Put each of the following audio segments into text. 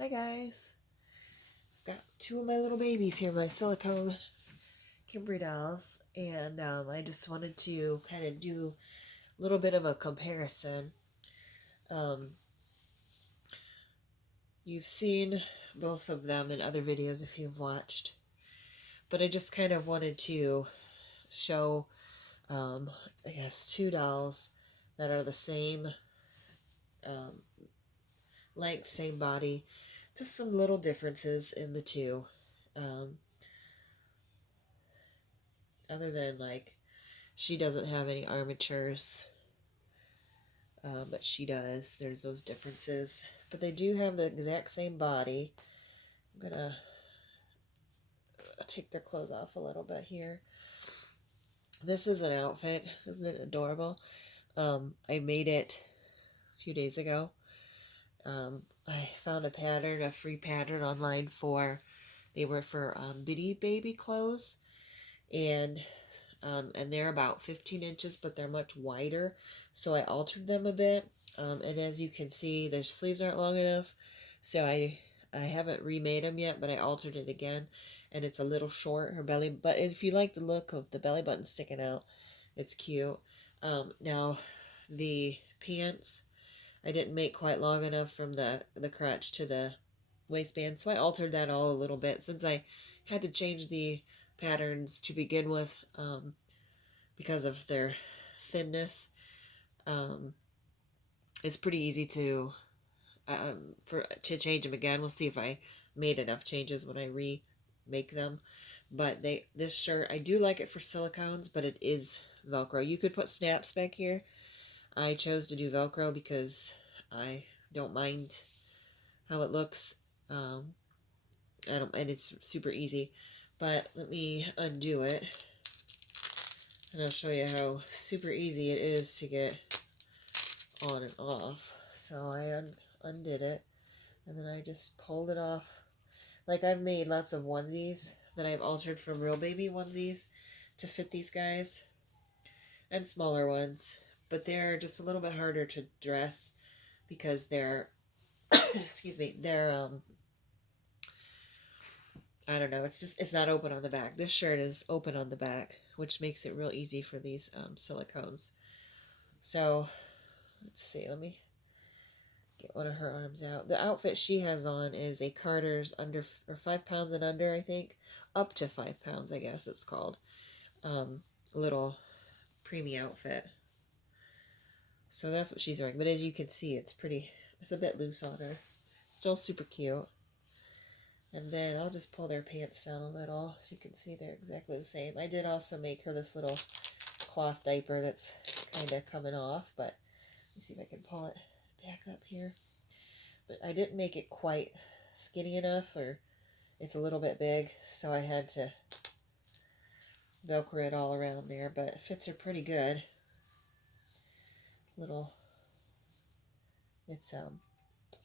Hi guys, got two of my little babies here, my silicone kimbry dolls, and I just wanted to kind of do a little bit of a comparison. Um, you've seen both of them in other videos if you've watched, but I just kind of wanted to show, um, I guess, two dolls that are the same um, length, same body, just some little differences in the two. Um, Other than like she doesn't have any armatures, but she does. There's those differences. But they do have the exact same body. I'm going to take their clothes off a little bit here. This is an outfit. Isn't it adorable? I made it a few days ago. I found a pattern, a free pattern online they were for bitty baby clothes. And they're about 15 inches, but they're much wider. So I altered them a bit. And as you can see, their sleeves aren't long enough. So I haven't remade them yet, but I altered it again. And it's a little short, her belly. But if you like the look of the belly button sticking out, it's cute. Now, the pants, I didn't make quite long enough from the crotch to the waistband. So I altered that all a little bit since I had to change the patterns to begin with. Because of their thinness. Um, it's pretty easy to change them again. We'll see if I made enough changes when I remake them. But this shirt, I do like it for silicones, but it is Velcro. You could put snaps back here. I chose to do Velcro because I don't mind how it looks. And it's super easy. But let me undo it. And I'll show you how super easy it is to get on and off. So I undid it, and then I just pulled it off. Like, I've made lots of onesies that I've altered from real baby onesies to fit these guys, and smaller ones, but they're just a little bit harder to dress because they're excuse me, they're I don't know, it's not open on the back. This shirt is open on the back, which makes it real easy for these silicones. So let's see, let me get one of her arms out. The outfit she has on is a Carter's under, or 5 pounds and under, I think. Up to 5 pounds, I guess it's called. Little preemie outfit. So that's what she's wearing. But as you can see, it's a bit loose on her. Still super cute. And then I'll just pull their pants down a little so you can see they're exactly the same. I did also make her this little cloth diaper that's kind of coming off, but let me see if I can pull it back up here. But I didn't make it quite skinny enough, or it's a little bit big, so I had to Velcro it all around there, but it fits her pretty good. It's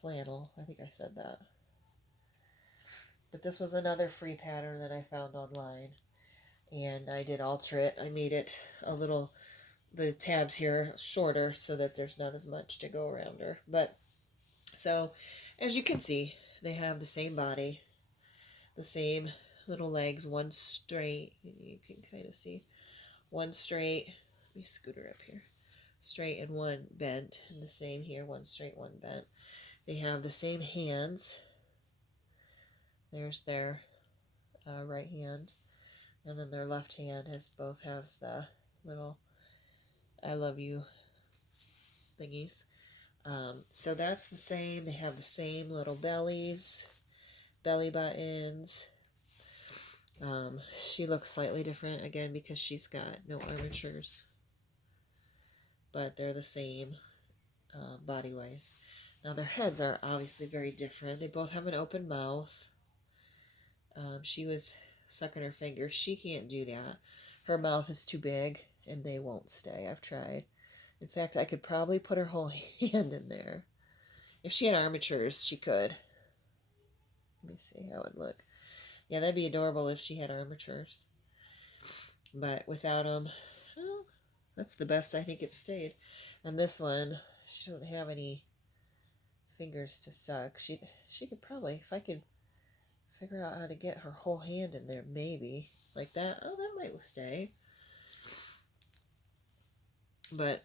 flannel, I think I said that. But this was another free pattern that I found online, and I did alter it. I made it the tabs here shorter so that there's not as much to go around her. But, so, as you can see, they have the same body, the same little legs, one straight, you can kind of see, one straight, let me scoot her up here, straight and one bent, and the same here, one straight, one bent. They have the same hands. There's their right hand, and then their left hand has the little I love you thingies. So that's the same. They have the same little bellies, belly buttons. She looks slightly different again because she's got no armatures, but they're the same body wise. Now their heads are obviously very different. They both have an open mouth. She was sucking her fingers. She can't do that. Her mouth is too big and they won't stay. I've tried. In fact, I could probably put her whole hand in there. If she had armatures, she could. Let me see how it would look. Yeah, that'd be adorable if she had armatures. But without them, well, that's the best I think it stayed. And this one, she doesn't have any fingers to suck. She could probably, if I could figure out how to get her whole hand in there, maybe like that. Oh, that might stay. But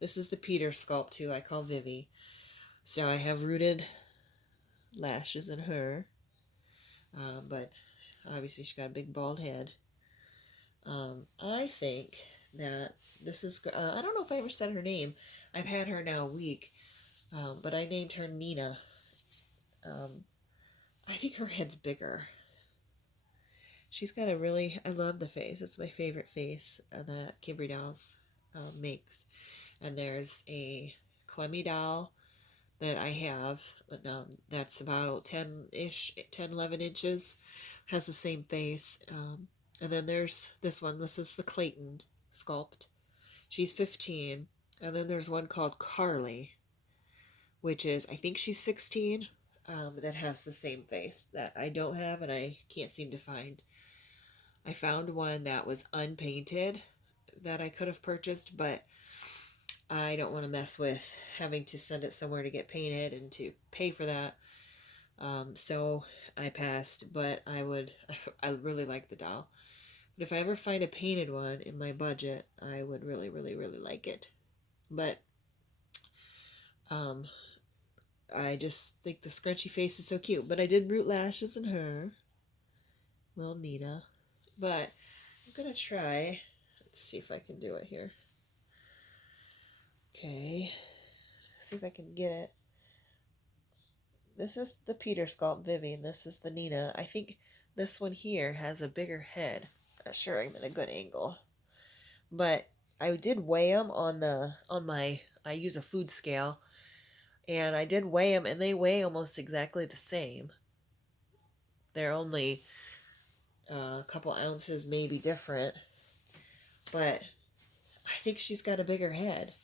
this is the Peter sculpt too. I call Vivi. So I have rooted lashes in her, but obviously she's got a big bald head. I think that this is. I don't know if I ever said her name. I've had her now a week, but I named her Nina. I think her head's bigger. She's got a really. I love the face. It's my favorite face that Kimbry Dolls makes. And there's a Clemmy doll that I have that's about 10-ish, 10, 11 inches, has the same face. And then there's this one. This is the Clayton sculpt. She's 15. And then there's one called Carly, which is, I think she's 16, that has the same face that I don't have and I can't seem to find. I found one that was unpainted that I could have purchased, but I don't want to mess with having to send it somewhere to get painted and to pay for that. So I passed, but I really like the doll. But if I ever find a painted one in my budget, I would really, really, really like it. But I just think the scrunchy face is so cute. But I did root lashes in her, little Nina. But I'm going to try. Let's see if I can do it here. Okay. See if I can get it. This is the Peter sculpt, Vivi, and this is the Nina. I think this one here has a bigger head. Not sure I'm at a good angle. But I did weigh them I use a food scale, and I did weigh them, and they weigh almost exactly the same. They're only a couple ounces maybe different, but I think she's got a bigger head.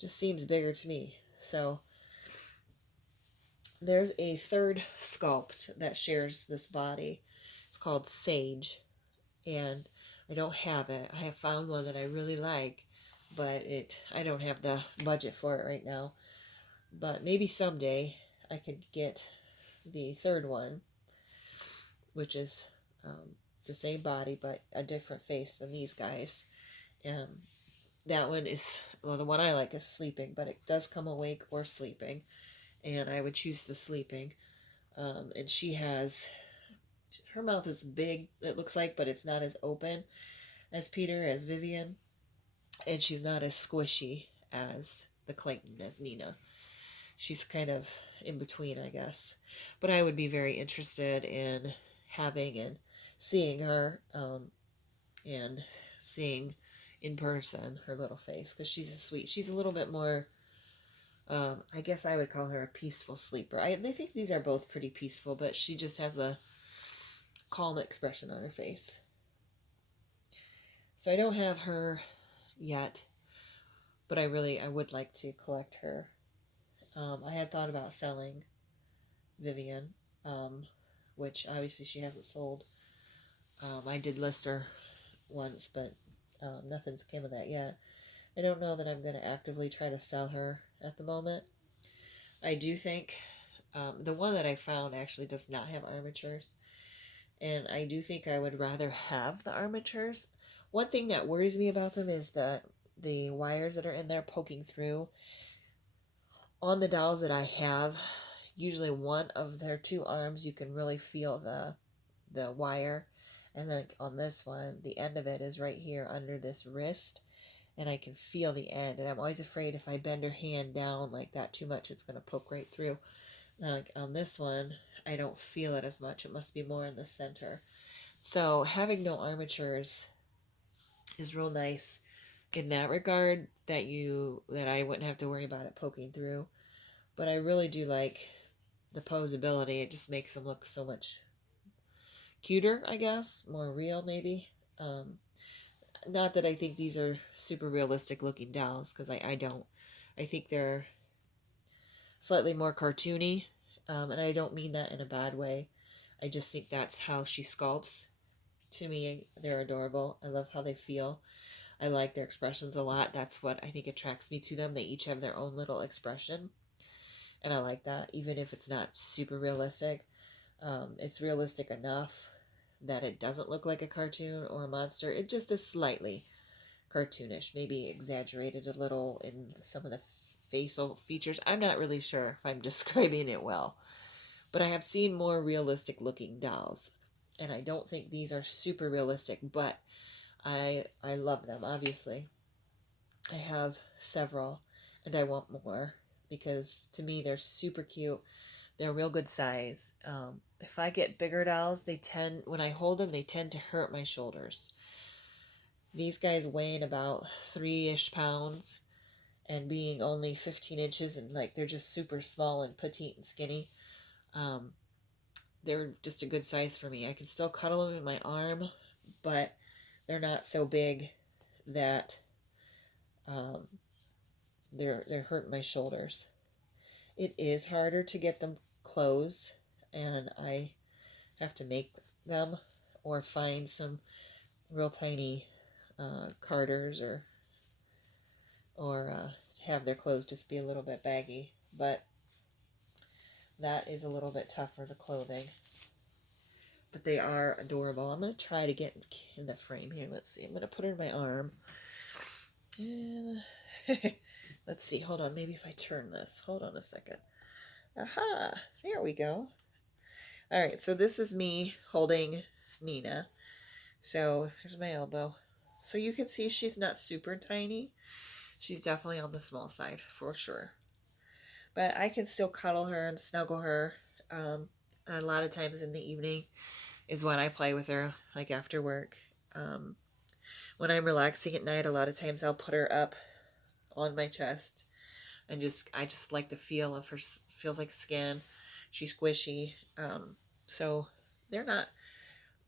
Just seems bigger to me. So there's a third sculpt that shares this body. It's called Sage, and I don't have it. I have found one that I really like, but I don't have the budget for it right now. But maybe someday I could get the third one, which is the same body but a different face than these guys. And that one is, well, the one I like is sleeping, but it does come awake or sleeping, and I would choose the sleeping. And she has, her mouth is big, it looks like, but it's not as open as Peter, as Vivian, and she's not as squishy as the Clayton, as Nina. She's kind of in between, I guess. But I would be very interested in having and seeing her, and seeing in person her little face, because she's she's a little bit more, I guess I would call her a peaceful sleeper. I think these are both pretty peaceful, but she just has a calm expression on her face. So I don't have her yet, but I would like to collect her. I had thought about selling Vivian, which obviously she hasn't sold. I did list her once, but nothing's came of that yet. I don't know that I'm going to actively try to sell her at the moment. I do think the one that I found actually does not have armatures, and I do think I would rather have the armatures. One thing that worries me about them is that the wires that are in there poking through. On the dolls that I have, usually one of their two arms, you can really feel the wire, and then on this one, the end of it is right here under this wrist, and I can feel the end, and I'm always afraid if I bend her hand down like that too much, it's going to poke right through. Now, on this one, I don't feel it as much. It must be more in the center. So having no armatures is real nice in that regard, that I wouldn't have to worry about it poking through. But I really do like the posability. It just makes them look so much cuter, I guess, more real maybe. Not that I think these are super realistic looking dolls, because I don't. I think they're slightly more cartoony, and I don't mean that in a bad way. I just think that's how she sculpts. To me, they're adorable. I love how they feel. I like their expressions a lot. That's what I think attracts me to them. They each have their own little expression, and I like that, even if it's not super realistic. It's realistic enough that it doesn't look like a cartoon or a monster. It just is slightly cartoonish, maybe exaggerated a little in some of the facial features. I'm not really sure if I'm describing it well, but I have seen more realistic looking dolls, and I don't think these are super realistic, but I love them, obviously. I have several, and I want more because to me they're super cute. They're real good size. If I get bigger dolls, when I hold them, they tend to hurt my shoulders. These guys weighing about 3-ish pounds and being only 15 inches, and like they're just super small and petite and skinny. Um, they're just a good size for me. I can still cuddle them in my arm, but they're not so big that um, they're hurting my shoulders. It is harder to get them clothes, and I have to make them or find some real tiny carters or have their clothes just be a little bit baggy. But that is a little bit tougher, the clothing. But they are adorable. I'm going to try to get in the frame here. Let's see. I'm going to put her in my arm. And let's see. Hold on. Maybe if I turn this. Hold on a second. Aha. There we go. All right. So this is me holding Nina. So here's my elbow. So you can see she's not super tiny. She's definitely on the small side for sure. But I can still cuddle her and snuggle her. A lot of times in the evening is when I play with her, like after work. When I'm relaxing at night, a lot of times I'll put her up on my chest and I just like the feel of her. Feels like skin. She's squishy. So they're not,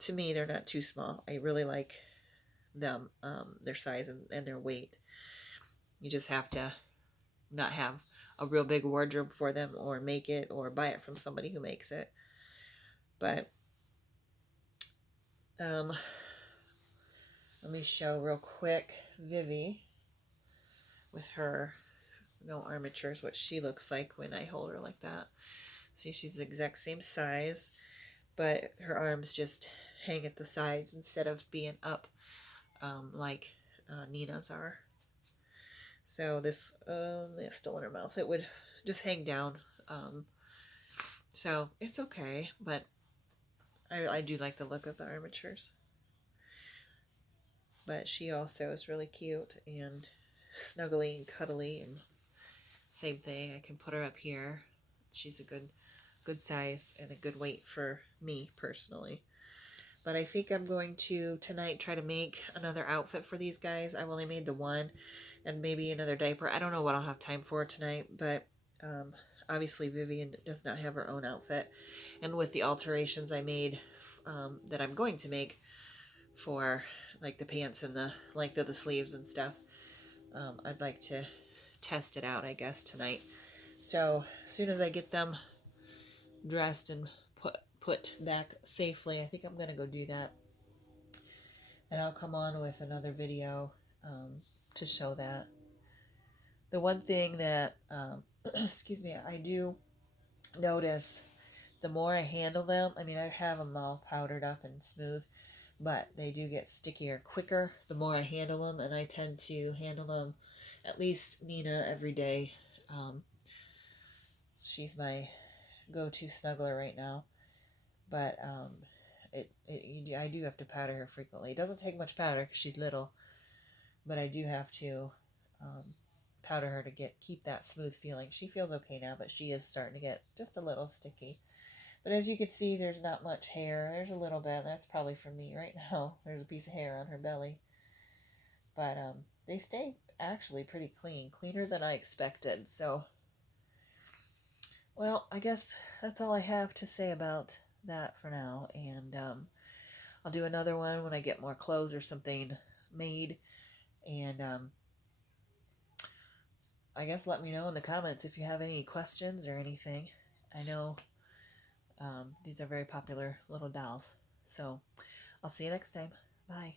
to me, they're not too small. I really like them, their size and their weight. You just have to not have a real big wardrobe for them or make it or buy it from somebody who makes it. But let me show real quick Vivi with her no armatures, what she looks like when I hold her like that. See, she's the exact same size, but her arms just hang at the sides instead of being up like Nina's are. So this, it's still in her mouth. It would just hang down. So it's okay, but I do like the look of the armatures. But she also is really cute and snuggly and cuddly, and same thing. I can put her up here. She's a good size and a good weight for me personally. But I think I'm going to tonight try to make another outfit for these guys. I've only made the one, and maybe another diaper. I don't know what I'll have time for tonight, but obviously Vivian does not have her own outfit. And with the alterations I made that I'm going to make for like the pants and the length of the sleeves and stuff, I'd like to test it out, I guess, tonight. So as soon as I get them dressed and put back safely, I think I'm going to go do that. And I'll come on with another video to show that. The one thing that, excuse me, I do notice the more I handle them, I mean, I have them all powdered up and smooth, but they do get stickier quicker the more I handle them, and I tend to handle them, at least Nina, every day. She's my go-to snuggler right now, but I do have to powder her frequently. It doesn't take much powder because she's little, but I do have to powder her to keep that smooth feeling. She feels okay now, but she is starting to get just a little sticky. But as you can see, there's not much hair. There's a little bit. That's probably from me right now. There's a piece of hair on her belly. But they stay actually pretty clean. Cleaner than I expected. So, well, I guess that's all I have to say about that for now. And I'll do another one when I get more clothes or something made. And I guess let me know in the comments if you have any questions or anything. I know these are very popular little dolls. So I'll see you next time. Bye.